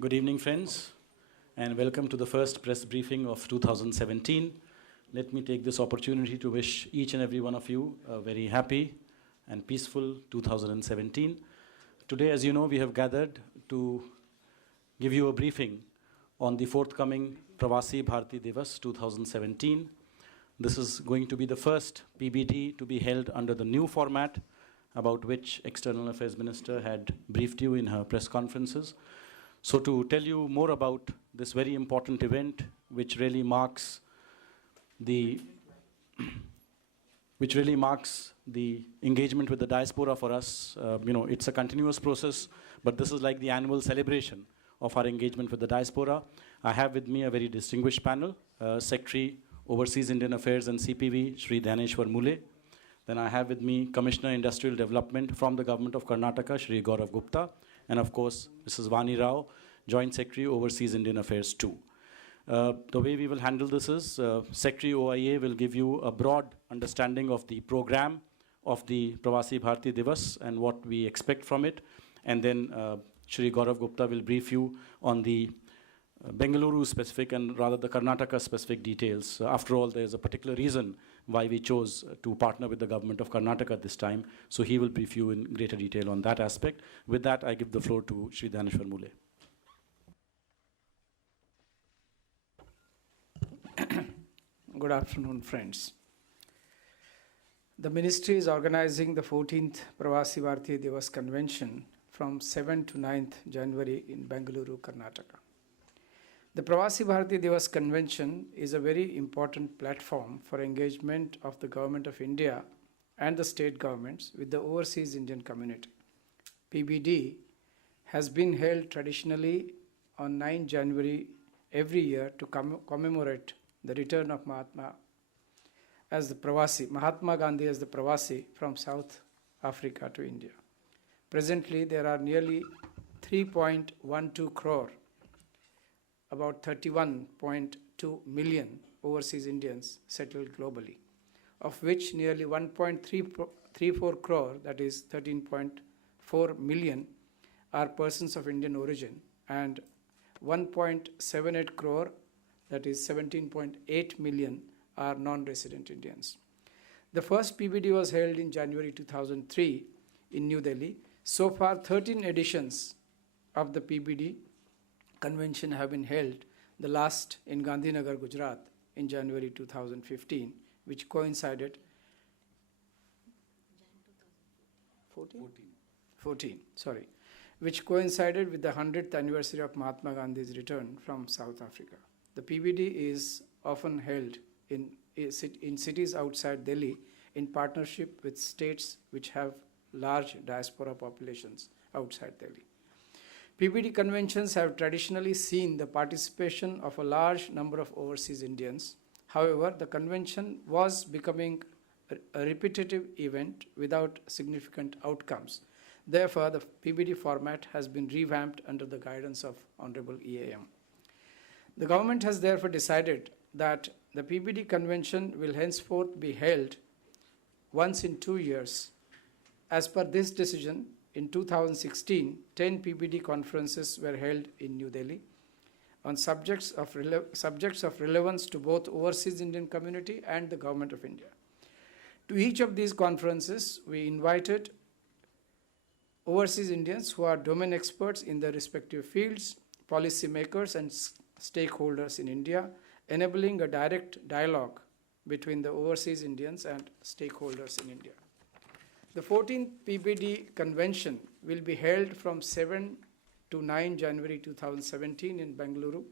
Good evening, friends, and welcome to the first press briefing of 2017. Let me take this opportunity to wish each and every one of you a very happy and peaceful 2017. Today, as you know, we have gathered to give you a briefing on the forthcoming Pravasi Bharatiya Divas 2017. This is going to be the first PBD to be held under the new format, about which External Affairs Minister had briefed you in her press conferences. So to tell you more about this very important event, which really marks the engagement with the diaspora for us. It's a continuous process, but this is like the annual celebration of our engagement with the diaspora. I have with me a very distinguished panel, Secretary, Overseas Indian Affairs and CPV, Shri Dhaneshwar Mule. Then I have with me Commissioner Industrial Development from the Government of Karnataka, Shri Gaurav Gupta. And of course, Mrs. Vani Rao, Joint Secretary, Overseas Indian Affairs too. The way we will handle this is, Secretary OIA will give you a broad understanding of the program of the Pravasi Bharatiya Divas and what we expect from it. And then Shri Gaurav Gupta will brief you on the Bengaluru specific and rather the Karnataka specific details. After all, there's a particular reason why we chose to partner with the government of Karnataka this time. So he will brief you in greater detail on that aspect. With that, I give the floor to Shri Dhaneshwar Mule. Good afternoon, friends. The Ministry is organizing the 14th Pravasi Bharatiya Divas Convention from 7th to 9th January in Bengaluru, Karnataka. The Pravasi Bharatiya Divas Convention is a very important platform for engagement of the Government of India and the state governments with the overseas Indian community. PBD has been held traditionally on 9 January every year to commemorate the return of Mahatma Gandhi as the Pravasi from South Africa to India. Presently, there are nearly 3.12 crore, about 31.2 million overseas Indians settled globally, of which nearly 1.34 crore, that is 13.4 million, are persons of Indian origin, and 1.78 crore, that is 17.8 million, are non-resident Indians. The first PBD was held in January 2003 in New Delhi. So far, 13 editions of the PBD convention have been held, the last in Gandhinagar, Gujarat in January 2015, which coincided 14, which coincided with the 100th anniversary of Mahatma Gandhi's return from South Africa. The PBD is often held in cities outside Delhi in partnership with states which have large diaspora populations outside Delhi. PBD conventions have traditionally seen the participation of a large number of overseas Indians. However, the convention was becoming a repetitive event without significant outcomes. Therefore, the PBD format has been revamped under the guidance of Honorable EAM. The government has therefore decided that the PBD convention will henceforth be held once in 2 years. As per this decision, in 2016, 10 PBD conferences were held in New Delhi on subjects of relevance to both overseas Indian community and the Government of India. To each of these conferences, we invited overseas Indians who are domain experts in their respective fields, policy makers and stakeholders in India, enabling a direct dialogue between the overseas Indians and stakeholders in India. The 14th PBD convention will be held from 7 to 9 January 2017 in Bengaluru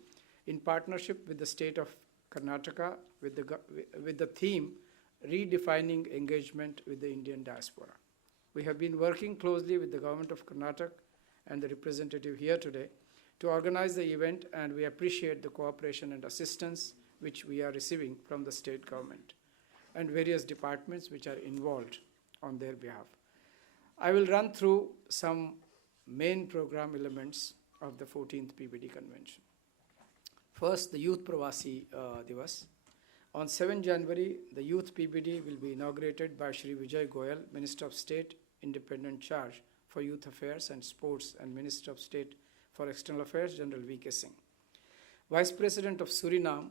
in partnership with the state of Karnataka with the theme Redefining Engagement with the Indian Diaspora. We have been working closely with the Government of Karnataka and the representative here today to organize the event, and we appreciate the cooperation and assistance which we are receiving from the state government and various departments which are involved on their behalf. I will run through some main program elements of the 14th PBD convention. First, the Youth Pravasi Divas. On 7 January, the Youth PBD will be inaugurated by Shri Vijay Goyal, Minister of State, independent charge for youth affairs and sports and Minister of State for External Affairs, General V.K. Singh. Vice President of Suriname,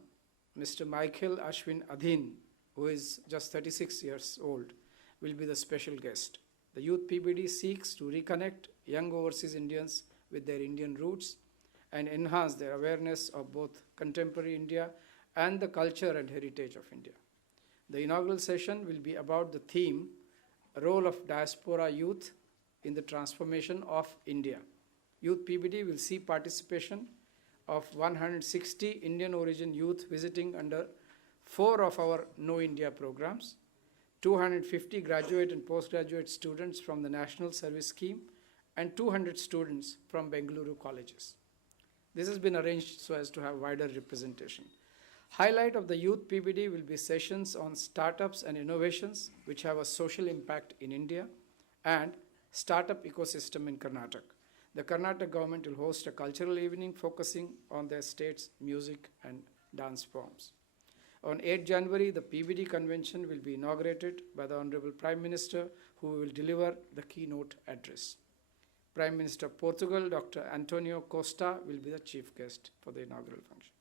Mr. Michael Ashwin Adhin, who is just 36 years old, will be the special guest. The Youth PBD seeks to reconnect young overseas Indians with their Indian roots and enhance their awareness of both contemporary India and the culture and heritage of India. The inaugural session will be about the theme, Role of Diaspora Youth in the Transformation of India. Youth PBD will see participation of 160 Indian origin youth visiting under 4 of our Know India programs, 250 graduate and postgraduate students from the National Service Scheme, and 200 students from Bengaluru colleges. This has been arranged so as to have wider representation. Highlight of the Youth PBD will be sessions on startups and innovations which have a social impact in India and startup ecosystem in Karnataka. The Karnataka government will host a cultural evening focusing on their state's music and dance forms. On 8 January, the PBD convention will be inaugurated by the Honorable Prime Minister, who will deliver the keynote address. Prime Minister of Portugal, Dr. Antonio Costa, will be the chief guest for the inaugural function.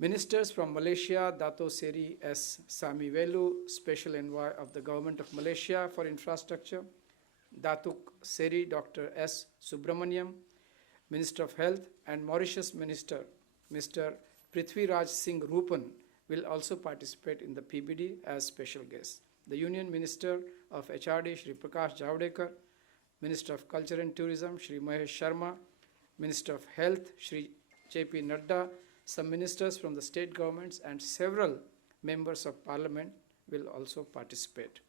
Ministers from Malaysia, Dato Seri S. Sami Velu, Special Envoy of the Government of Malaysia for Infrastructure, Datuk Seri Dr. S. Subramaniam, Minister of Health, and Mauritius Minister, Mr. Prithviraj Singh Rupan, will also participate in the PBD as special guests. The Union Minister of HRD, Shri Prakash Javadekar, Minister of Culture and Tourism, Shri Mahesh Sharma, Minister of Health, Shri J.P. Nadda, some ministers from the state governments, and several members of parliament will also participate.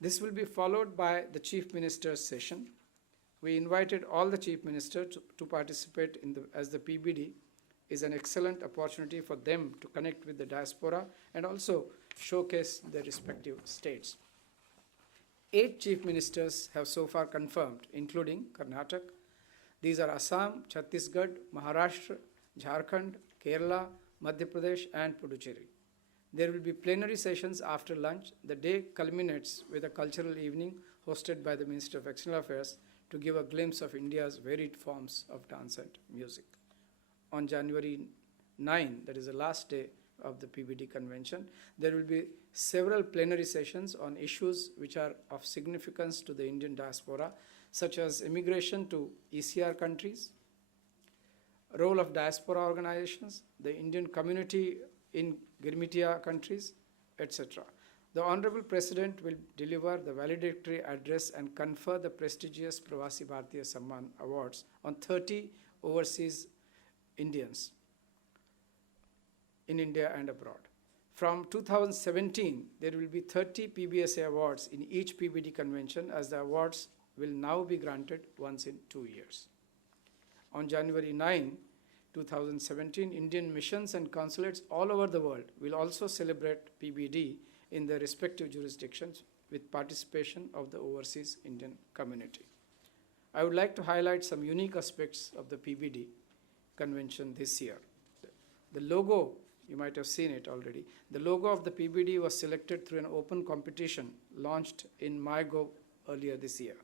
This will be followed by the Chief Minister's session. We invited all the Chief Ministers to participate as the PBD is an excellent opportunity for them to connect with the diaspora and also showcase their respective states. 8 Chief Ministers have so far confirmed, including Karnataka. These are Assam, Chhattisgarh, Maharashtra, Jharkhand, Kerala, Madhya Pradesh, and Puducherry. There will be plenary sessions after lunch. The day culminates with a cultural evening hosted by the Minister of External Affairs to give a glimpse of India's varied forms of dance and music. On January 9, that is the last day of the PBD convention, there will be several plenary sessions on issues which are of significance to the Indian diaspora, such as immigration to ECR countries, role of diaspora organizations, the Indian community in Girmitia countries, etc. The Honorable President will deliver the valedictory address and confer the prestigious Pravasi Bharatiya Samman Awards on 30 overseas Indians in India and abroad. From 2017, there will be 30 PBSA awards in each PBD convention, as the awards will now be granted once in 2 years. On January 9, 2017, Indian missions and consulates all over the world will also celebrate PBD in their respective jurisdictions with participation of the overseas Indian community. I would like to highlight some unique aspects of the PBD convention this year. The logo, you might have seen it already, the logo of the PBD was selected through an open competition launched in MyGov earlier this year.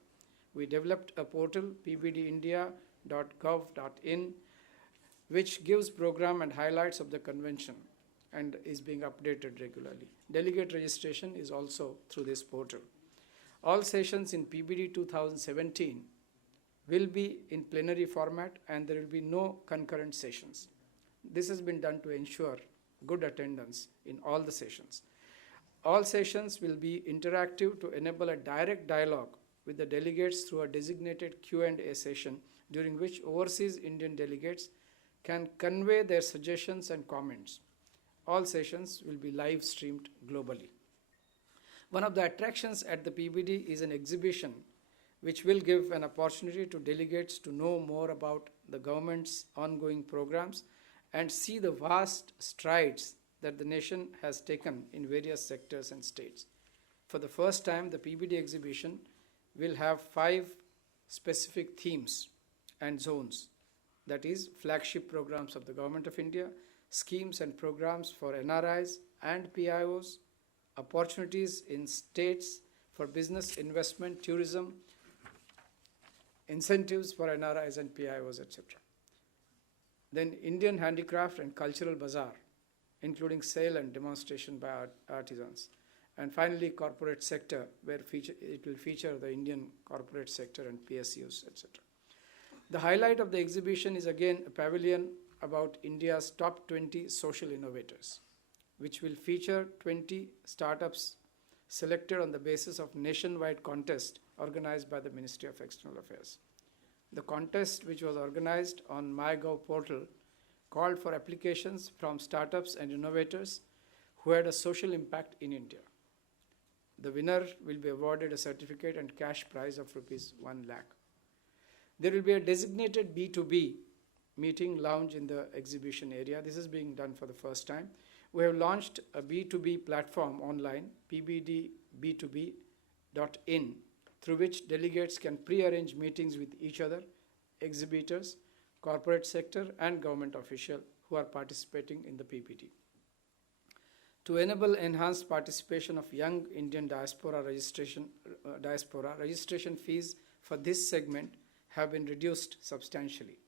We developed a portal, pbdindia.gov.in, which gives program and highlights of the convention and is being updated regularly. Delegate registration is also through this portal. All sessions in PBD 2017 will be in plenary format and there will be no concurrent sessions. This has been done to ensure good attendance in all the sessions. All sessions will be interactive to enable a direct dialogue with the delegates through a designated Q&A session during which overseas Indian delegates can convey their suggestions and comments. All sessions will be live streamed globally. One of the attractions at the PBD is an exhibition which will give an opportunity to delegates to know more about the government's ongoing programs and see the vast strides that the nation has taken in various sectors and states. For the first time, the PBD exhibition will have 5 specific themes and zones. That is, flagship programs of the Government of India, schemes and programs for NRIs and PIOs, opportunities in states for business, investment, tourism, incentives for NRIs and PIOs, etc. Then Indian handicraft and cultural bazaar, including sale and demonstration by artisans. And finally, corporate sector, where it will feature the Indian corporate sector and PSUs, etc. The highlight of the exhibition is again a pavilion about India's top 20 social innovators, which will feature 20 startups selected on the basis of nationwide contest organized by the Ministry of External Affairs. The contest, which was organized on MyGov portal, called for applications from startups and innovators who had a social impact in India. The winner will be awarded a certificate and cash prize of rupees 1 lakh. There will be a designated B2B meeting lounge in the exhibition area. This is being done for the first time. We have launched a B2B platform online, pbdb2b.in, through which delegates can pre-arrange meetings with each other, exhibitors, corporate sector, and government officials who are participating in the PPT. To enable enhanced participation of young Indian diaspora, registration fees for this segment have been reduced substantially.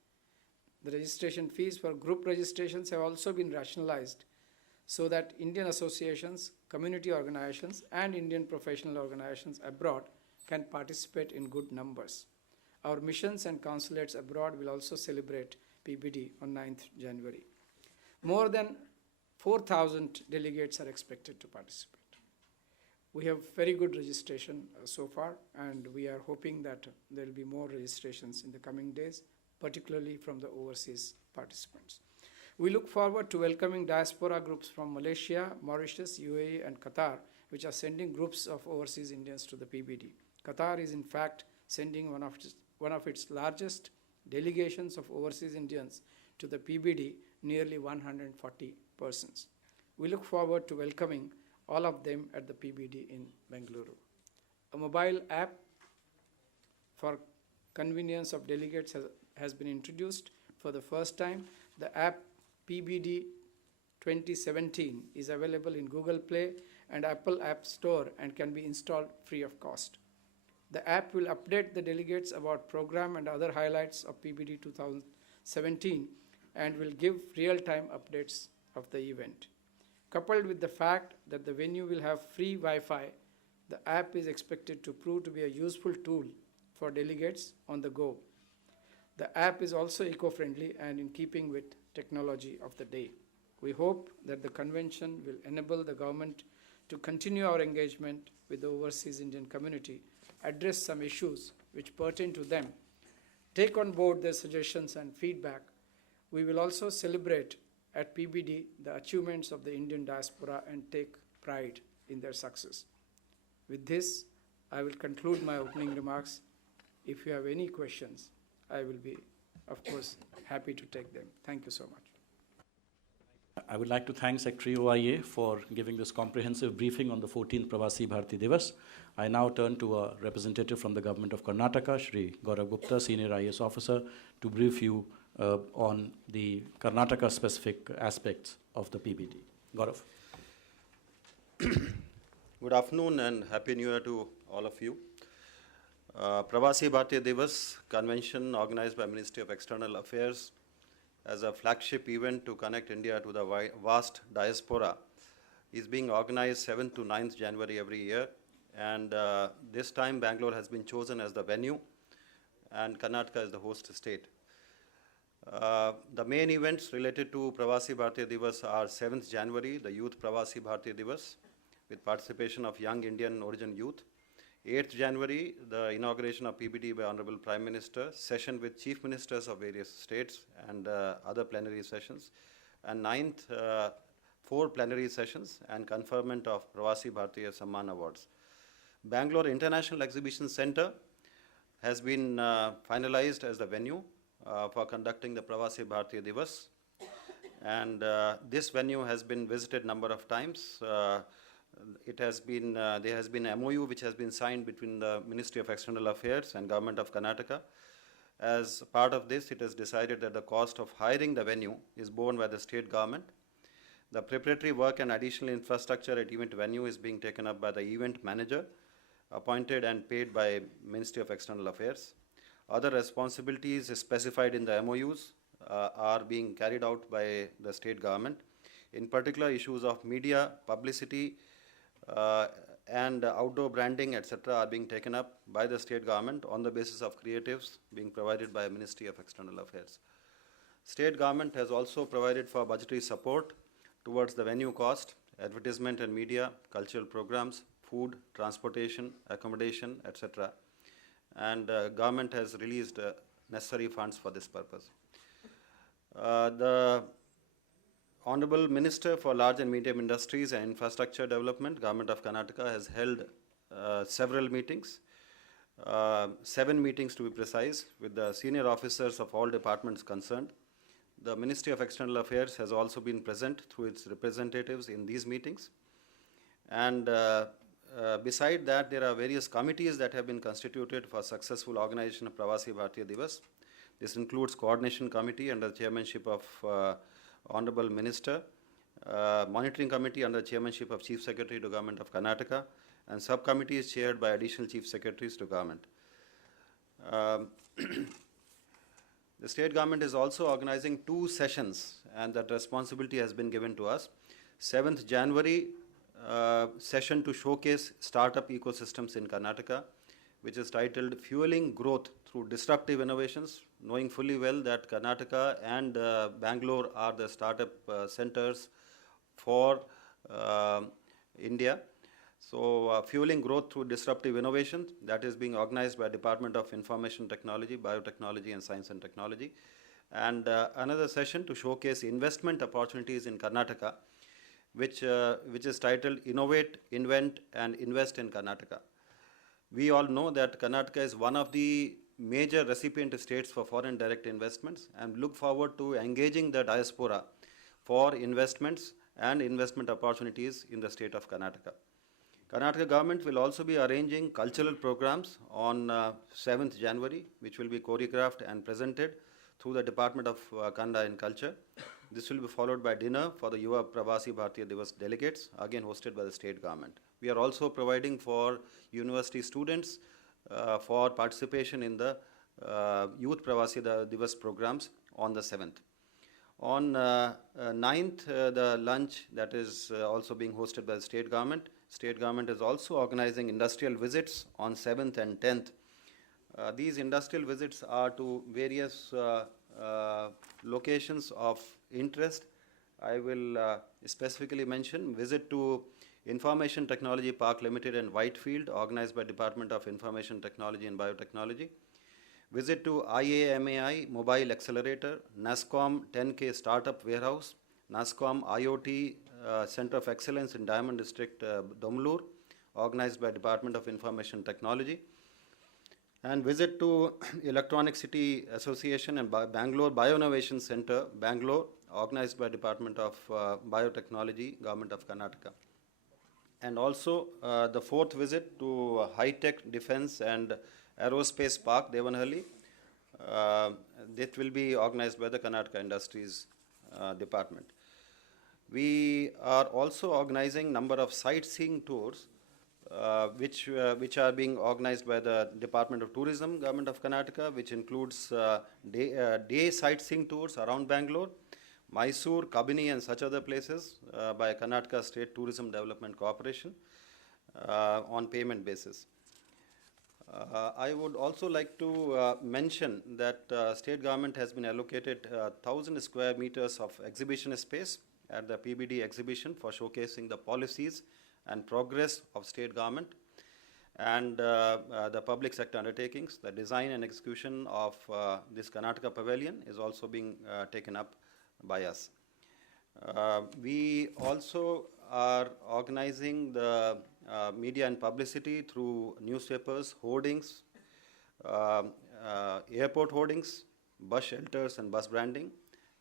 The registration fees for group registrations have also been rationalized so that Indian associations, community organizations, and Indian professional organizations abroad can participate in good numbers. Our missions and consulates abroad will also celebrate PBD on 9th January. More than 4,000 delegates are expected to participate. We have very good registration so far, and we are hoping that there will be more registrations in the coming days, particularly from the overseas participants. We look forward to welcoming diaspora groups from Malaysia, Mauritius, UAE, and Qatar, which are sending groups of overseas Indians to the PBD. Qatar is in fact sending one of its largest delegations of overseas Indians to the PBD, nearly 140 persons. We look forward to welcoming all of them at the PBD in Bengaluru. A mobile app for convenience of delegates has been introduced for the first time. The app PBD 2017 is available in Google Play and Apple App Store and can be installed free of cost. The app will update the delegates about program and other highlights of PBD 2017 and will give real-time updates of the event. Coupled with the fact that the venue will have free Wi-Fi, the app is expected to prove to be a useful tool for delegates on the go. The app is also eco-friendly and in keeping with technology of the day. We hope that the convention will enable the government to continue our engagement with the overseas Indian community, address some issues which pertain to them, take on board their suggestions and feedback. We will also celebrate at PBD the achievements of the Indian diaspora and take pride in their success. With this, I will conclude my opening remarks. If you have any questions, I will be, of course, happy to take them. Thank you so much. I would like to thank Secretary OIA for giving this comprehensive briefing on the 14th Pravasi Bharatiya Divas. I now turn to a representative from the Government of Karnataka, Shri Gaurav Gupta, Senior IAS Officer, to brief you on the Karnataka-specific aspects of the PBD. Gaurav. Good afternoon and Happy New Year to all of you. Pravasi Bharatiya Divas convention organized by Ministry of External Affairs as a flagship event to connect India to the vast diaspora is being organized 7th to 9th January every year. And this time Bangalore has been chosen as the venue and Karnataka is the host state. The main events related to Pravasi Bharatiya Divas are 7th January, the Youth Pravasi Bharatiya Divas, with participation of young Indian origin youth. 8th January, the inauguration of PBD by Honorable Prime Minister, session with Chief Ministers of various states and other plenary sessions. And 9th, 4 plenary sessions and conferment of Pravasi Bharatiya Samman Awards. Bangalore International Exhibition Center has been finalized as the venue for conducting the Pravasi Bharatiya Divas. And this venue has been visited number of times. There has been a MOU which has been signed between the Ministry of External Affairs and Government of Karnataka. As part of this, it is decided that the cost of hiring the venue is borne by the state government. The preparatory work and additional infrastructure at event venue is being taken up by the event manager appointed and paid by Ministry of External Affairs. Other responsibilities specified in the MOUs are being carried out by the state government. In particular, issues of media, publicity, and outdoor branding, etc., are being taken up by the state government on the basis of creatives being provided by Ministry of External Affairs. State government has also provided for budgetary support towards the venue cost, advertisement and media, cultural programs, food, transportation, accommodation, etc. And government has released necessary funds for this purpose. The Honorable Minister for Large and Medium Industries and Infrastructure Development, Government of Karnataka, has held several meetings, 7 meetings to be precise, with the senior officers of all departments concerned. The Ministry of External Affairs has also been present through its representatives in these meetings. And beside that, there are various committees that have been constituted for successful organization of Pravasi Bharatiya Divas. This includes Coordination Committee under the chairmanship of Honorable Minister, Monitoring Committee under the chairmanship of Chief Secretary to Government of Karnataka, and subcommittees chaired by Additional Chief Secretaries to Government. The state government is also organizing 2 sessions, and that responsibility has been given to us. 7th January session to showcase startup ecosystems in Karnataka, which is titled Fueling Growth Through Disruptive Innovations, knowing fully well that Karnataka and Bangalore are the startup centers for India. So fueling growth through disruptive innovation, that is being organized by Department of Information Technology, Biotechnology and Science and Technology. And another session to showcase investment opportunities in Karnataka, which is titled Innovate, Invent and Invest in Karnataka. We all know that Karnataka is one of the major recipient states for foreign direct investments, and look forward to engaging the diaspora for investments and investment opportunities in the state of Karnataka. Karnataka government will also be arranging cultural programs on 7th January, which will be choreographed and presented through the Department of Kannada and Culture. This will be followed by dinner for the Yuva Pravasi Bharatiya Divas delegates, again hosted by the state government. We are also providing for university students for participation in the Youth Pravasi Divas programs on the 7th. On 9th, the lunch that is also being hosted by the state government. State government is also organizing industrial visits on 7th and 10th. These industrial visits are to various locations of interest. I will specifically mention visit to Information Technology Park Limited in Whitefield, organized by Department of Information Technology and Biotechnology. Visit to IAMAI Mobile Accelerator, NASCOM 10K Startup Warehouse, NASCOM IoT Center of Excellence in Diamond District, Domlur, organized by Department of Information Technology. And visit to Electronic City Association and Bangalore Bioinnovation Center, Bangalore, organized by Department of Biotechnology, Government of Karnataka. And also the 4th visit to High Tech Defense and Aerospace Park, Devanahalli. That will be organized by the Karnataka Industries Department. We are also organizing number of sightseeing tours, which are being organized by the Department of Tourism, Government of Karnataka, which includes day sightseeing tours around Bangalore, Mysore, Kabini and such other places by Karnataka State Tourism Development Corporation on payment basis. I would also like to mention that state government has been allocated 1,000 square meters of exhibition space at the PBD exhibition for showcasing the policies and progress of state government and the public sector undertakings. The design and execution of this Karnataka pavilion is also being taken up by us. We also are organizing the media and publicity through newspapers, hoardings, airport hoardings, bus shelters and bus branding,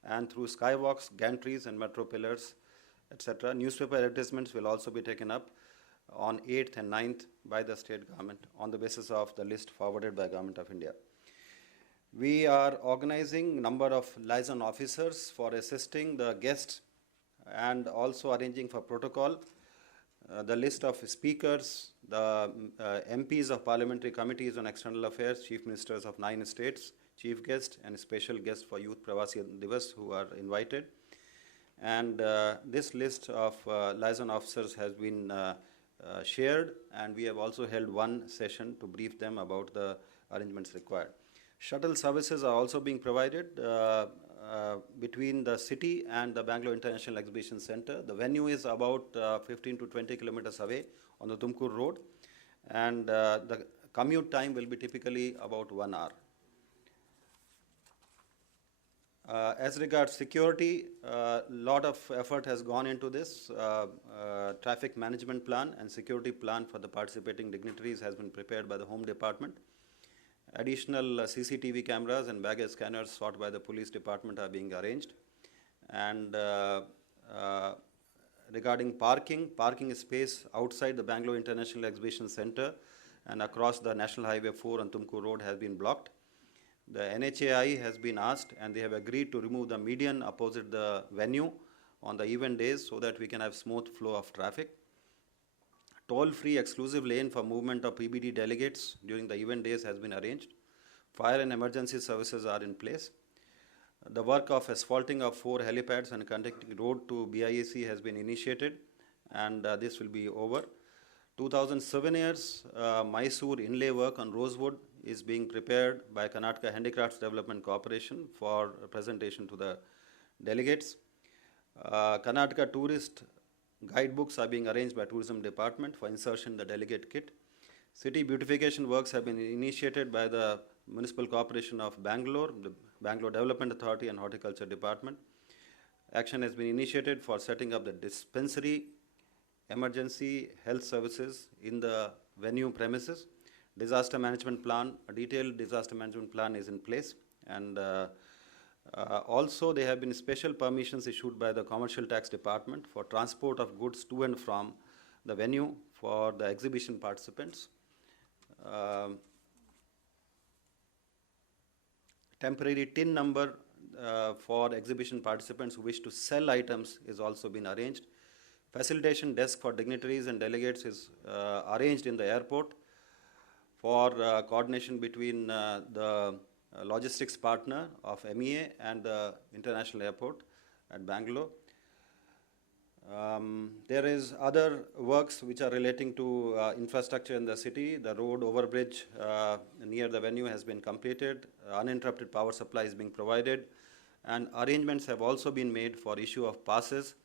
and through skywalks, gantries and metro pillars, etc. Newspaper advertisements will also be taken up on 8th and 9th by the state government on the basis of the list forwarded by Government of India. We are organizing number of liaison officers for assisting the guests and also arranging for protocol the list of speakers, the MPs of parliamentary committees on external affairs, chief ministers of 9 states, chief guest and special guest for Youth Pravasi Divas who are invited. And this list of liaison officers has been shared, and we have also held one session to brief them about the arrangements required. Shuttle services are also being provided between the city and the Bangalore International Exhibition Center. The venue is about 15 to 20 kilometers away on the Tumkur Road, and the commute time will be typically about 1 hour. As regards security, a lot of effort has gone into this. Traffic management plan and security plan for the participating dignitaries has been prepared by the Home Department. Additional CCTV cameras and baggage scanners sought by the police department are being arranged. And regarding parking space outside the Bangalore International Exhibition Center and across the National Highway 4 on Tumkur Road has been blocked. The NHAI has been asked, and they have agreed to remove the median opposite the venue on the event days so that we can have smooth flow of traffic. Toll-free exclusive lane for movement of PBD delegates during the event days has been arranged. Fire and emergency services are in place. The work of asphalting of 4 helipads and connecting road to BIAC has been initiated, and this will be over. 2000 souvenirs, Mysore inlay work on rosewood is being prepared by Karnataka Handicrafts Development Corporation for presentation to the delegates. Karnataka tourist guidebooks are being arranged by Tourism Department for insertion in the delegate kit. City beautification works have been initiated by the Municipal Corporation of Bangalore, the Bangalore Development Authority and Horticulture Department. Action has been initiated for setting up the dispensary, emergency health services in the venue premises. Disaster management plan, a detailed disaster management plan is in place, and also there have been special permissions issued by the Commercial Tax Department for transport of goods to and from the venue for the exhibition participants. Temporary TIN number for exhibition participants who wish to sell items is also been arranged. Facilitation desk for dignitaries and delegates is arranged in the airport for coordination between the logistics partner of MEA and the international airport at Bangalore. There is other works which are relating to infrastructure in the city. The road overbridge near the venue has been completed. Uninterrupted power supply is being provided, and arrangements have also been made for issue of passes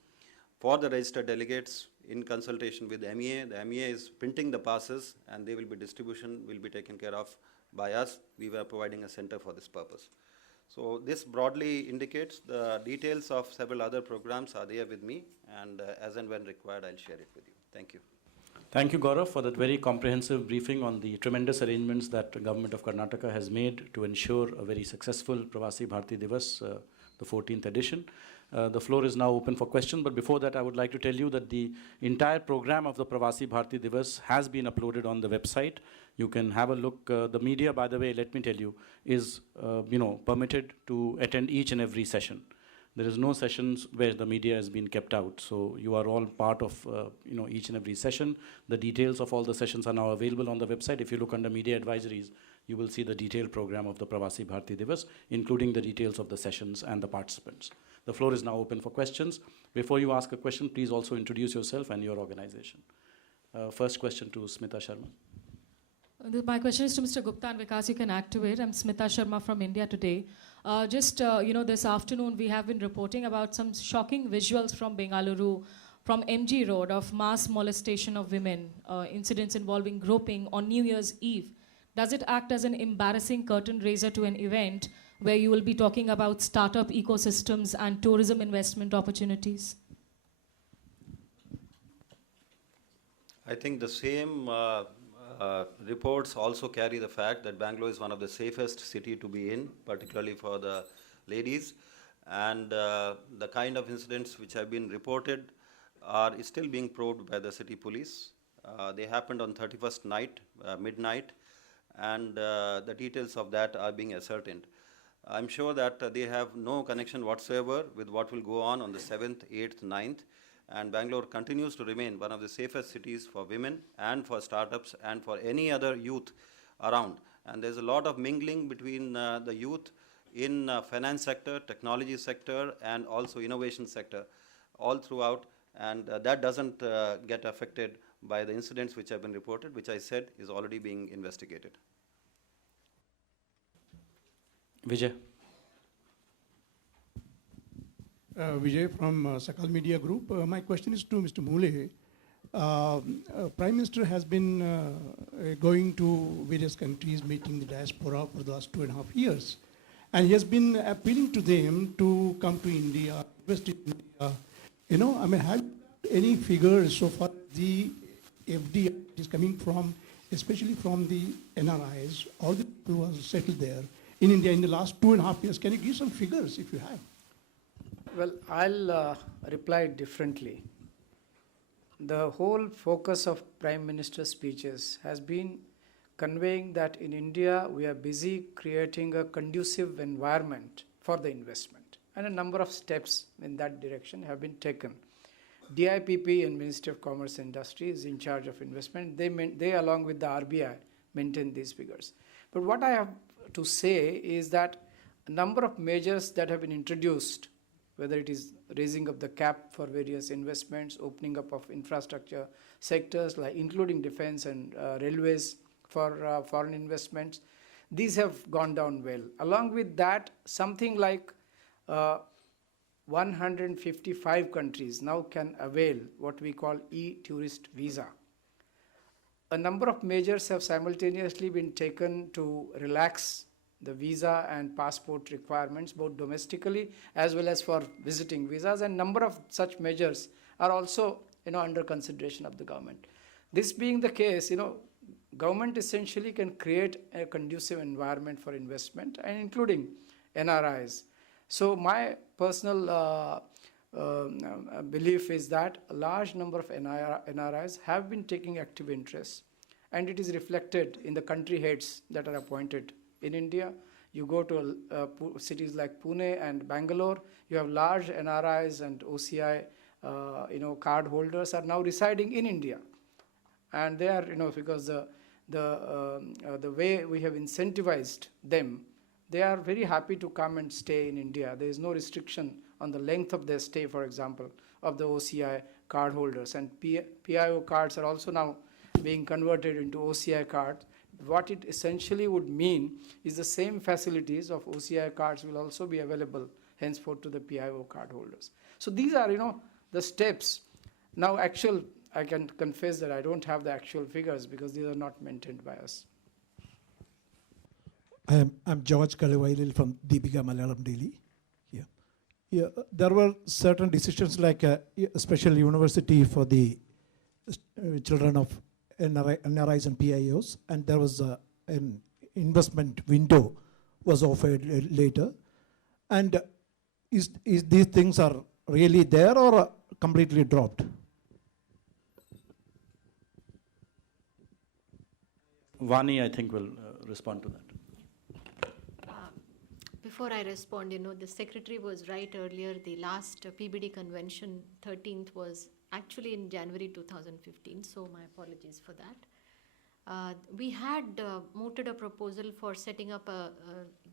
for the registered delegates in consultation with the MEA. The MEA is printing the passes, and they will be distribution will be taken care of by us. We were providing a center for this purpose. So this broadly indicates the details of several other programs are there with me, and as and when required, I'll share it with you. Thank you. Thank you, Gaurav, for that very comprehensive briefing on the tremendous arrangements that the Government of Karnataka has made to ensure a very successful Pravasi Bharatiya Divas, the 14th edition. The floor is now open for questions, but before that, I would like to tell you that the entire program of the Pravasi Bharatiya Divas has been uploaded on the website. You can have a look. The media, by the way, let me tell you, is permitted to attend each and every session. There is no sessions where the media has been kept out. So you are all part of each and every session. The details of all the sessions are now available on the website. If you look under media advisories, you will see the detailed program of the Pravasi Bharatiya Divas, including the details of the sessions and the participants. The floor is now open for questions. Before you ask a question, please also introduce yourself and your organization. First question to Smita Sharma. My question is to Mr. Gupta and Vikas. You can activate. I'm Smita Sharma from India Today. This afternoon we have been reporting about some shocking visuals from Bengaluru, from MG Road, of mass molestation of women, incidents involving groping on New Year's Eve. Does it act as an embarrassing curtain raiser to an event where you will be talking about startup ecosystems and tourism investment opportunities? I think the same reports also carry the fact that Bangalore is one of the safest city to be in, particularly for the ladies. And the kind of incidents which have been reported are still being probed by the city police. They happened on 31st night, midnight, and the details of that are being ascertained. I'm sure that they have no connection whatsoever with what will go on the 7th, 8th, 9th, And Bangalore continues to remain one of the safest cities for women and for startups and for any other youth around. And there's a lot of mingling between the youth in finance sector, technology sector, and also innovation sector all throughout. And that doesn't get affected by the incidents which have been reported, which I said is already being investigated. Vijay. Vijay from Sakal Media Group. My question is to Mr. Mule. Prime Minister has been going to various countries, meeting the diaspora for the last 2.5 years. And he has been appealing to them to come to India, invest in India. You know, I mean, have you got any figures so far the FDI is coming from, especially from the NRIs, all the people who are settled there in India in the last 2.5 years? Can you give some figures if you have? Well, I'll reply differently. The whole focus of Prime Minister's speeches has been conveying that in India we are busy creating a conducive environment for the investment, and a number of steps in that direction have been taken. DIPP and Ministry of Commerce and Industry is in charge of investment. They along with the RBI maintain these figures. But what I have to say is that a number of measures that have been introduced, whether it is raising of the cap for various investments, opening up of infrastructure sectors, like including defense and railways for foreign investments, these have gone down well. Along with that, something like 155 countries now can avail what we call e-tourist visa. A number of measures have simultaneously been taken to relax the visa and passport requirements, both domestically as well as for visiting visas, and number of such measures are also under consideration of the government. This being the case, government essentially can create a conducive environment for investment, and including NRIs. So my personal belief is that a large number of NRIs have been taking active interest, and it is reflected in the country heads that are appointed in India. You go to cities like Pune and Bangalore, you have large NRIs and OCI, card holders are now residing in India, and they are, because the way we have incentivized them, they are very happy to come and stay in India. There is no restriction on the length of their stay, for example, of the OCI card holders. And PIO cards are also now being converted into OCI cards. What it essentially would mean is the same facilities of OCI cards will also be available henceforth to the PIO card holders. So these are, the steps. Now, I can confess that I don't have the actual figures because these are not maintained by us. I'm George Kaliwailil from Deepika Malayalam Daily. Yeah, there were certain decisions like a special university for the children of NRIs and PIOs, and there was an investment window was offered later. And is these things are really there or completely dropped? Vani, I think, will respond to that. Before I respond, the secretary was right earlier. The last PBD convention, 13th, was actually in January 2015, so my apologies for that. We had mooted a proposal for setting up a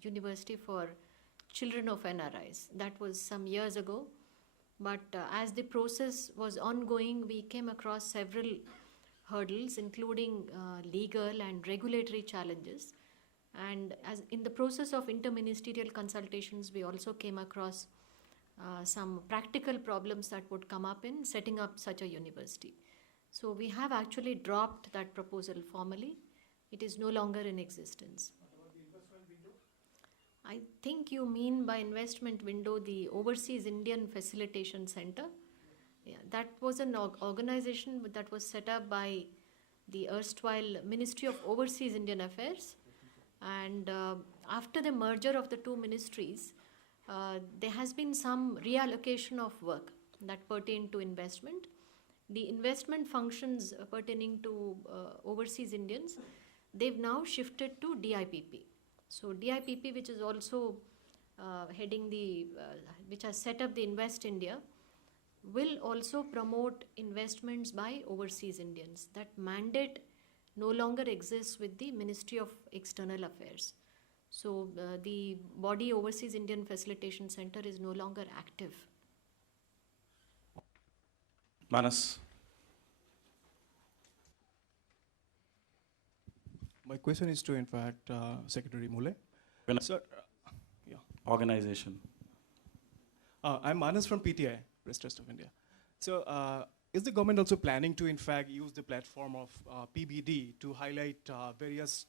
university for children of NRIs. That was some years ago, but as the process was ongoing, we came across several hurdles, including legal and regulatory challenges. And as in the process of interministerial consultations, we also came across some practical problems that would come up in setting up such a university. So we have actually dropped that proposal formally. It is no longer in existence. What about the investment window? I think you mean by investment window the Overseas Indian Facilitation Center. Yeah, that was an organization that was set up by the erstwhile Ministry of Overseas Indian Affairs. And after the merger of the two ministries, there has been some reallocation of work that pertain to investment. The investment functions pertaining to overseas Indians, they've now shifted to DIPP. So DIPP, which is also heading which has set up the Invest India, will also promote investments by overseas Indians. That mandate no longer exists with the Ministry of External Affairs. So the body Overseas Indian Facilitation Center is no longer active. Manas. My question is to, in fact, Secretary Mule. When- Sir, Organization. I'm Manas from PTI, Press Trust of India. So, is the government also planning to, in fact, use the platform of PBD to highlight various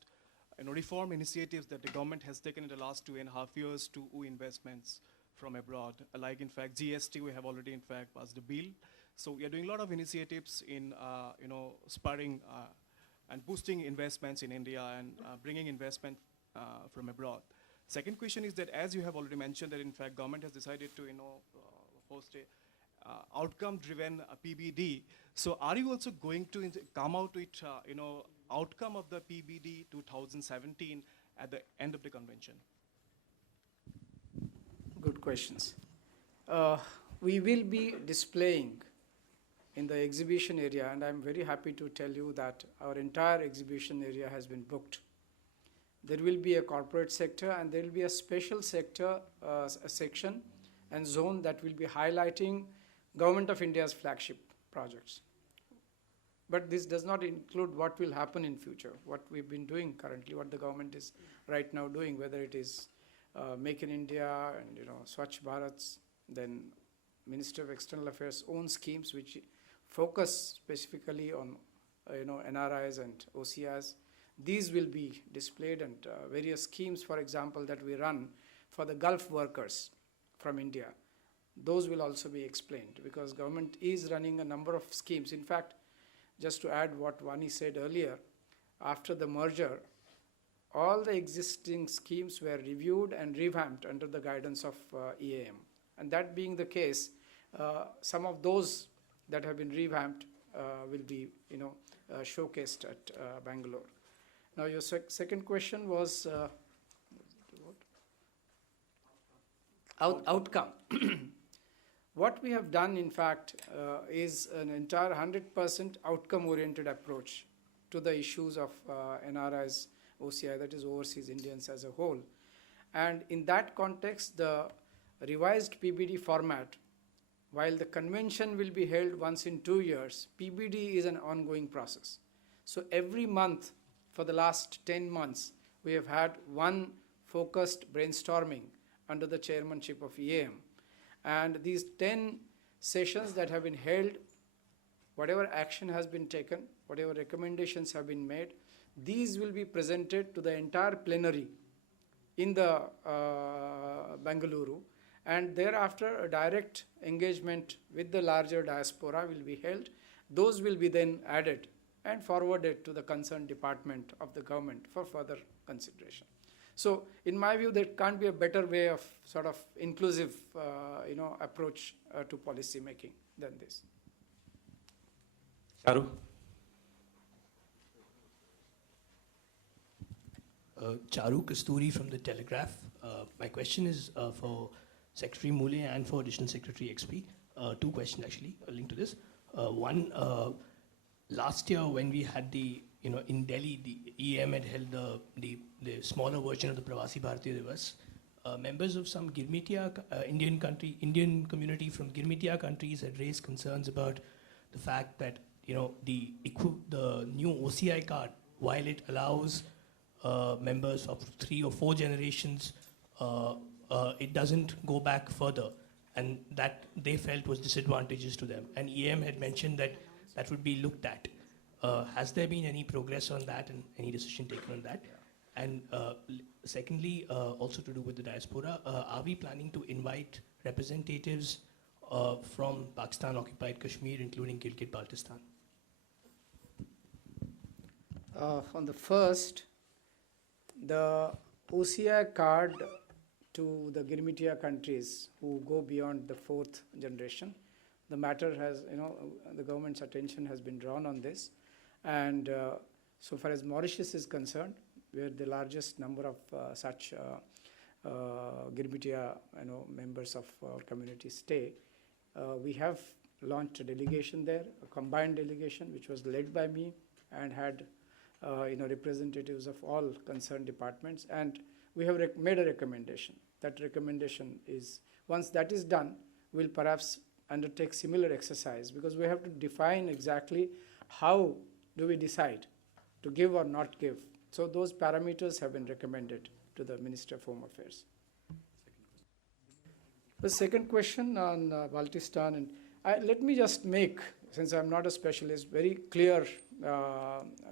reform initiatives that the government has taken in the last 2.5 years to investments from abroad? Like, in fact, GST, we have already, in fact, passed a bill. So we are doing a lot of initiatives in, spurring and boosting investments in India and bringing investment from abroad. Second question is that, as you have already mentioned, that in fact government has decided to host a outcome-driven PBD. So are you also going to come out with outcome of the PBD 2017 at the end of the convention? Good questions. We will be displaying in the exhibition area, and I'm very happy to tell you that our entire exhibition area has been booked. There will be a corporate sector, and there will be a special sector, a section and zone that will be highlighting Government of India's flagship projects. But this does not include what will happen in future, what we've been doing currently, what the government is right now doing, whether it is Make in India and Swachh Bharat, then Ministry of External Affairs' own schemes which focus specifically on NRIs and OCIs. These will be displayed, and various schemes, for example, that we run for the Gulf workers from India. Those will also be explained, because government is running a number of schemes. In fact, just to add what Vani said earlier, after the merger, all the existing schemes were reviewed and revamped under the guidance of EAM. And that being the case, some of those that have been revamped will be showcased at Bangalore. Now your second question was outcome. What we have done, in fact, is an entire 100% outcome-oriented approach to the issues of NRIs, OCI, that is overseas Indians as a whole. And in that context, the revised PBD format, while the convention will be held once in 2 years, PBD is an ongoing process. So every month for the last 10 months, we have had one focused brainstorming under the chairmanship of EAM. And these 10 sessions that have been held, whatever action has been taken, whatever recommendations have been made, these will be presented to the entire plenary in the Bengaluru, and thereafter a direct engagement with the larger diaspora will be held. Those will be then added and forwarded to the concerned department of the government for further consideration. So in my view, there can't be a better way of sort of inclusive approach to policy making than this. Charu? Charu Kasturi from the Telegraph. My question is for Secretary Mule and for Additional Secretary XP. Two questions actually linked to this. One, last year when we had in Delhi, the EM had held the smaller version of the Pravasi Bharatiya Divas. Members of some Girmitiya Indian community from Girmitiya countries had raised concerns about the fact that the new OCI card, while it allows members of 3 or 4 generations, it doesn't go back further, and that they felt was disadvantageous to them. And EM had mentioned that that would be looked at. Has there been any progress on that and any decision taken on that? And secondly, also to do with the diaspora, are we planning to invite representatives from Pakistan-occupied Kashmir, including Gilgit-Baltistan? On the first, the OCI card to the Girmitiya countries who go beyond the 4th generation, the matter has, the government's attention has been drawn on this. And so far as Mauritius is concerned, where the largest number of such Girmitiya members of our community stay, we have launched a delegation there, a combined delegation, which was led by me and had representatives of all concerned departments. And we have made a recommendation. That recommendation is, once that is done, we'll perhaps undertake similar exercise, because we have to define exactly how do we decide to give or not give. So those parameters have been recommended to the Minister of Home Affairs. The second question on Baltistan, and let me just make, since I'm not a specialist, very clear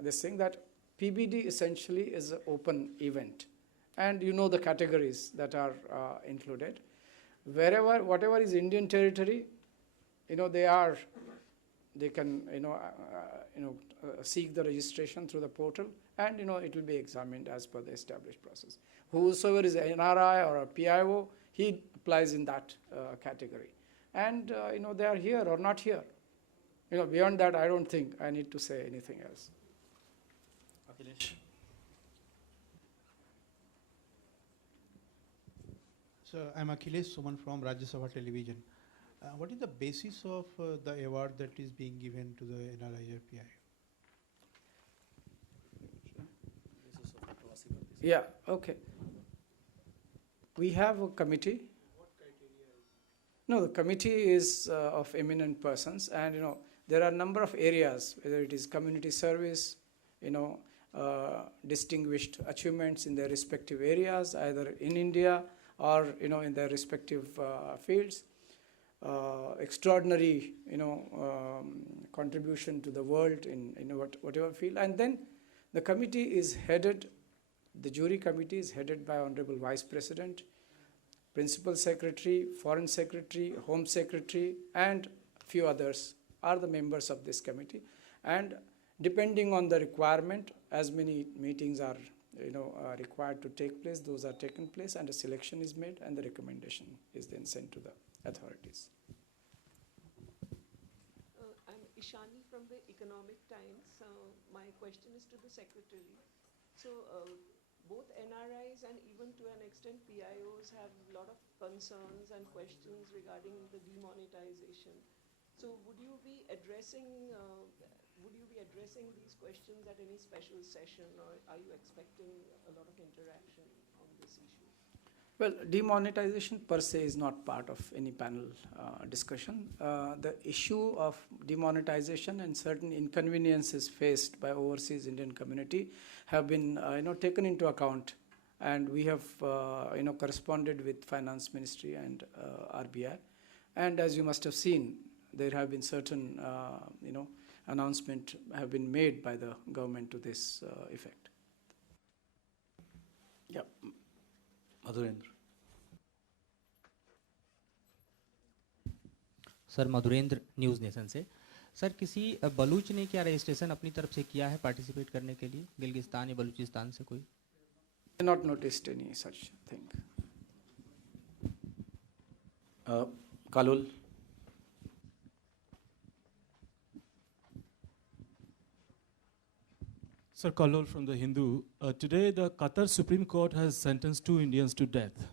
this thing that PBD essentially is an open event. And you know the categories that are included. Whatever is Indian territory, they can seek the registration through the portal, and it will be examined as per the established process. Whosoever is an NRI or a PIO, he applies in that category. And they are here or not here. Beyond that, I don't think I need to say anything else. Akhilesh. So I'm Akhilesh Suman from Rajya Sabha Television. What is the basis of the award that is being given to the NRI or PIO? Yeah, okay. We have a committee. What criteria? No, the committee is of eminent persons, and there are a number of areas, whether it is community service, distinguished achievements in their respective areas, either in India or in their respective fields, extraordinary contribution to the world in whatever field, and then the committee is headed. The jury committee is headed by Honorable Vice President, Principal Secretary, Foreign Secretary, Home Secretary, and a few others are the members of this committee. And depending on the requirement, as many meetings are required to take place, those are taken place, and a selection is made, and the recommendation is then sent to the authorities. I'm Ishani from the Economic Times. My question is to the Secretary. So both NRIs and even to an extent PIOs have a lot of concerns and questions regarding the demonetization. So would you be addressing these questions at any special session, or are you expecting a lot of interaction on this issue? Well, demonetization per se is not part of any panel discussion. The issue of demonetization and certain inconveniences faced by overseas Indian community have been taken into account, and we have corresponded with Finance Ministry and RBI. And as you must have seen, there have been certain announcement have been made by the government to this effect. Yeah. Madhurendra. Sir Madhurendra news nation से। Sir किसी बलूच ने क्या registration अपनी तरफ से किया है participate करने के लिए, गिलगिस्तान या बलूचिस्तान से कोई? Not noticed any such thing. Kalul. Sir, Kalol from the Hindu. Today, the Qatar Supreme Court has sentenced 2 Indians to death.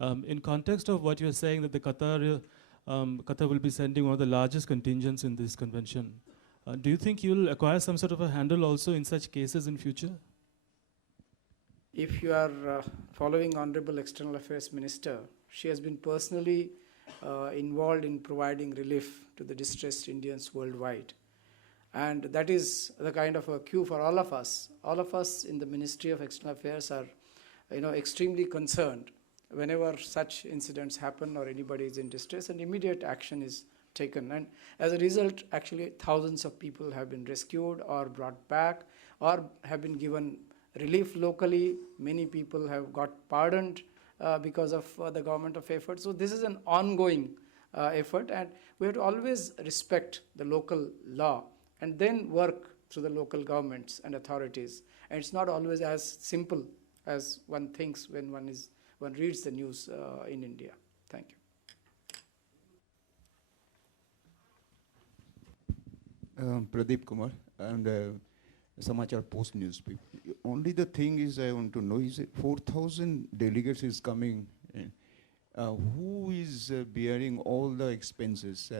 In context of what you're saying, that the Qatar will be sending one of the largest contingents in this convention, do you think you'll acquire some sort of a handle also in such cases in future? If you are following Honorable External Affairs Minister, she has been personally involved in providing relief to the distressed Indians worldwide. And that is the kind of a cue for all of us. All of us in the Ministry of External Affairs are extremely concerned whenever such incidents happen or anybody is in distress, and immediate action is taken. And as a result, actually thousands of people have been rescued or brought back or have been given relief locally. Many people have got pardoned because of the government of effort. So this is an ongoing effort, and we have to always respect the local law and then work through the local governments and authorities. And it's not always as simple as one thinks when one reads the news in India. Thank you. Pradeep Kumar and Samachar Post newspaper. Only the thing is I want to know is 4,000 delegates is coming. Who is bearing all the expenses?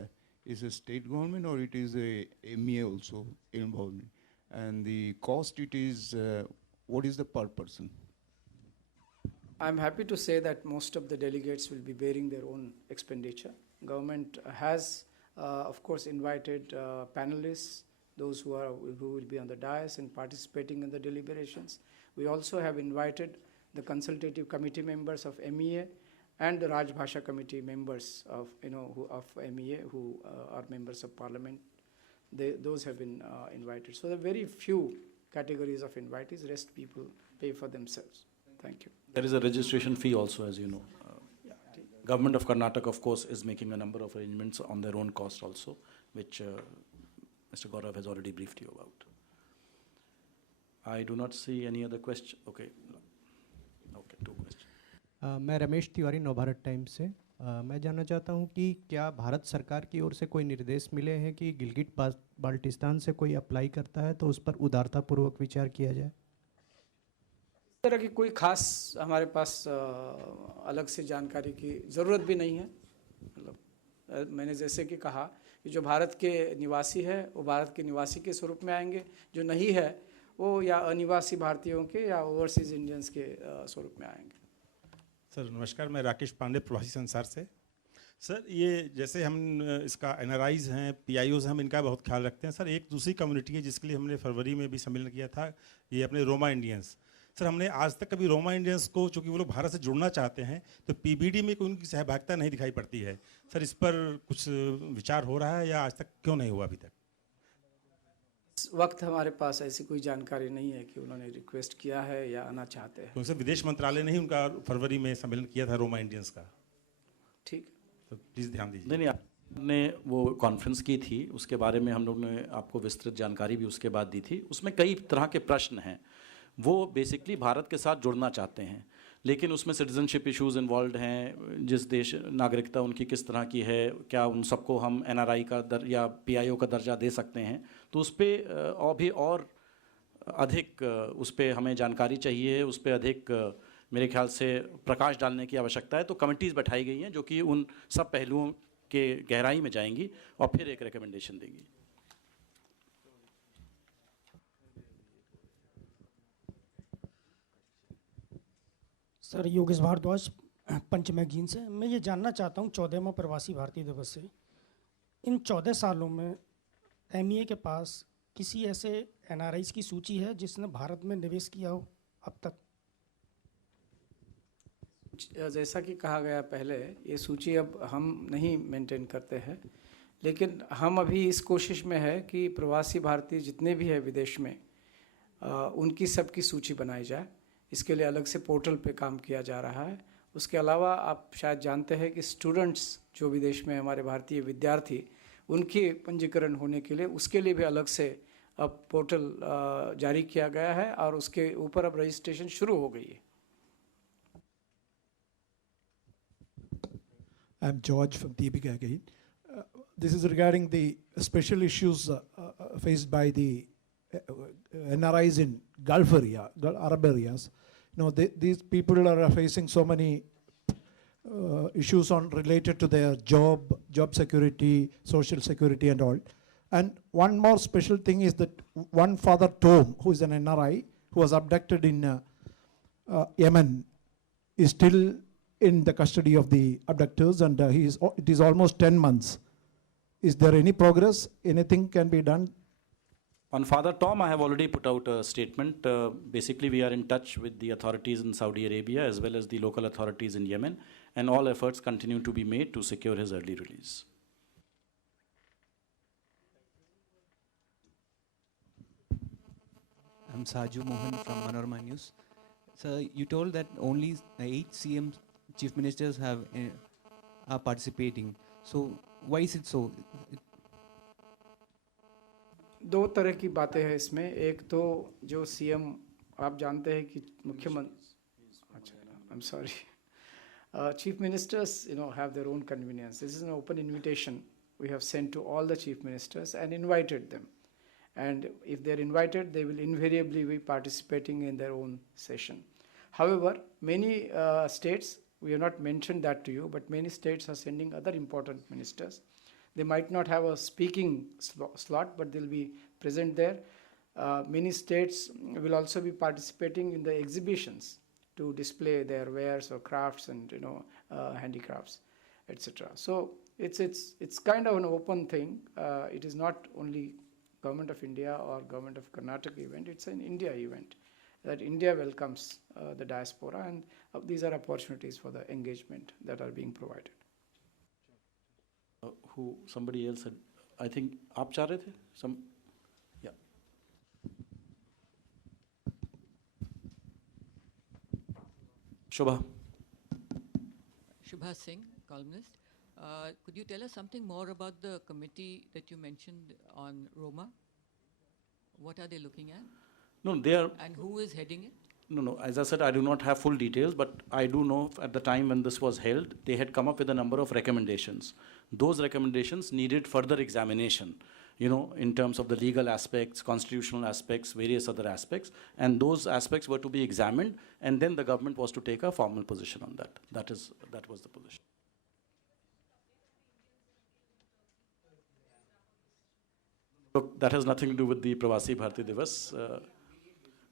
is a state government or it is a MEA also involved? And the cost it is, what is the per person? I'm happy to say that most of the delegates will be bearing their own expenditure. Government has, of course, invited panelists, those who will be on the dais and participating in the deliberations. We also have invited the consultative committee members of MEA and the Raj Bhasha committee members of MEA who are members of parliament. Those have been invited. So there are very few categories of invitees. Rest people pay for themselves. Thank you. There is a registration fee also, as you know. Government of Karnataka, of course, is making a number of arrangements on their own cost also, which Mr. Gaurav has already briefed you about. I do not see any other question. Okay, two questions. मैं Ramesh Tiwari Navbharat times से मैं जानना चाहता हूं कि क्या भारत सरकार की ओर से कोई निर्देश मिले हैं कि गिलगिट बाल्टिस्तान से कोई अप्लाई करता है तो उस पर उदारतापूर्वक विचार किया जाए? इस तरह की कोई खास हमारे पास अलग से जानकारी की ज़रूरत भी नहीं है. मतलब मैंने जैसे कि कहा कि जो भारत के निवासी है वो भारत के निवासी के स्वरूप में आएंगे, जो नहीं है वो या अनिवासी भारतीयों के या ओवरसीज इंडियंस के स्वरूप में आएंगे. सर नमस्कार, मैं राकेश पांडे प्रवासी संसार से. सर ये जैसे हम इसका एनआरआईज हैं, पीआईओज हैं, हम इनका बहुत ख्याल रखते हैं. सर एक दूसरी कम्युनिटी है जिसके लिए हमने फरवरी में भी सम्मेलन किया था, ये अपने रोमा इंडियंस. सर हमने आज तक कभी रोमा इंडियंस को, चूँकि वो लोग भारत से जुड़ना चाहते हैं, तो पीबीडी में कोई उनकी सहभागिता नहीं दिखाई पड़ती है. सर इस पर कुछ विचार हो रहा है या आज तक क्यों नहीं हुआ अभी तक? इस वक्त हमारे पास ऐसी कोई जानकारी नहीं है कि उन्होंने रिक्वेस्ट किया है या आना चाहते हैं. तो सर विदेश मंत्रालय ने ही उनका फरवरी में सम्मेलन किया था रोमा इंडियंस का. ठीक है, तो प्लीज़ ध्यान दीजिए. नहीं, आपने वो कॉन्फ्रेंस की थी, उसके बारे में हम लोग ने आपको विस्तृत जानकारी भी उसके बाद दी थी. उसमें कई तरह के प्रश्न हैं. वो बेसिकली भारत के साथ जुड़ना चाहते हैं, लेकिन उसमें सिटीजनशिप इश्यूज इन्वॉल्व हैं. जिस देश नागरिकता उनकी किस तरह की है, क्या उन सबको हम एनआरआई का या पीआईओ का दर्जा दे सकते हैं, तो उस पर और अधिक उस पर हमें जानकारी चाहिए. उस पर अधिक मेरे ख्याल से प्रकाश डालने की आवश्यकता है. तो कमिटीज़ बैठाई गई हैं जो कि उन सब पहलुओं के गहराई में जाएंगी और फिर एक रिकमेंडेशन देंगी. सर योगेश भारद्वाज पंच मैगजीन से. मैं ये जानना चाहता हूँ 14वां प्रवासी भारतीय दिवस से इन 14 सालों में MEA के पास किसी ऐसे NRIs की सूची है जिसने भारत में निवेश किया हो अब तक? जैसा कि कहा गया पहले, ये सूची अब हम नहीं मेंटेन करते हैं, लेकिन हम अभी इस कोशिश में है कि प्रवासी भारतीय जितने भी हैं विदेश में उनकी सबकी सूची बनाई जाए. इसके लिए अलग से पोर्टल पे काम किया जा रहा है. उसके अलावा आप शायद जानते हैं कि स्टूडेंट्स जो विदेश में हमारे भारतीय विद्यार्थी, उनके पंजीकरण होने के लिए उसके लिए भी अलग से अब पोर्टल जारी किया गया है और उसके ऊपर अब रजिस्ट्रेशन शुरू हो गई है. I'm George from Deepika again. This is regarding the special issues faced by the NRIs in Gulf area, Arab areas. You know, these people are facing so many issues related to their job security, social security and all. And one more special thing is that one Father Tom, who is an NRI, who was abducted in Yemen, is still in the custody of the abductors, and it is almost 10 months. Is there any progress? Anything can be done? On Father Tom, I have already put out a statement. Basically, we are in touch with the authorities in Saudi Arabia as well as the local authorities in Yemen, and all efforts continue to be made to secure his early release. I'm Saju Mohan from Manorama News. So you told that only 8 CM chief ministers are participating. So why is it so? दो तरह की बातें हैं इसमें. एक तो जो CM आप जानते हैं कि मुख्यमंत्री, अच्छा, I'm sorry, chief ministers, have their own convenience. This is an open invitation we have sent to all the chief ministers and invited them. And if they're invited, they will invariably be participating in their own session. However, many states, we have not mentioned that to you, but many states are sending other important ministers. They might not have a speaking slot, but they'll be present there. Many states will also be participating in the exhibitions to display their wares or crafts and handicrafts, etc. So it's kind of an open thing. It is not only Government of India or Government of Karnataka event, it's an India event that India welcomes the diaspora, and these are opportunities for the engagement that are being provided. Somebody else said, I think, aap cha rahe the? Yeah. Shubha. Shubha Singh, columnist. Could you tell us something more about the committee that you mentioned on Roma? What are they looking at? No, they are. And who is heading it? No. As I said, I do not have full details, but I do know at the time when this was held, they had come up with a number of recommendations. Those recommendations needed further examination, in terms of the legal aspects, constitutional aspects, various other aspects, and those aspects were to be examined, and then the government was to take a formal position on that. That was the position. Look, that has nothing to do with the Pravasi Bharatiya Divas.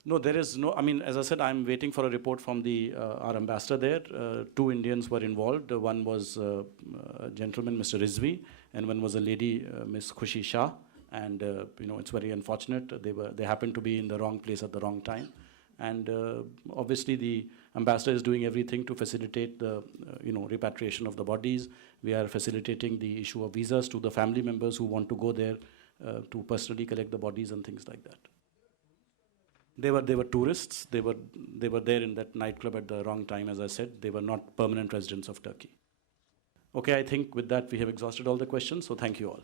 No, there is no, as I said, I'm waiting for a report from our ambassador there. 2 Indians were involved. One was a gentleman, Mr. Rizvi, and one was a lady, Ms. Khushi Shah. And, it's very unfortunate. They happened to be in the wrong place at the wrong time. And obviously the ambassador is doing everything to facilitate the, repatriation of the bodies. We are facilitating the issue of visas to the family members who want to go there to personally collect the bodies and things like that. They were tourists. They were there in that nightclub at the wrong time, as I said. They were not permanent residents of Turkey. Okay, I think with that we have exhausted all the questions, so thank you all.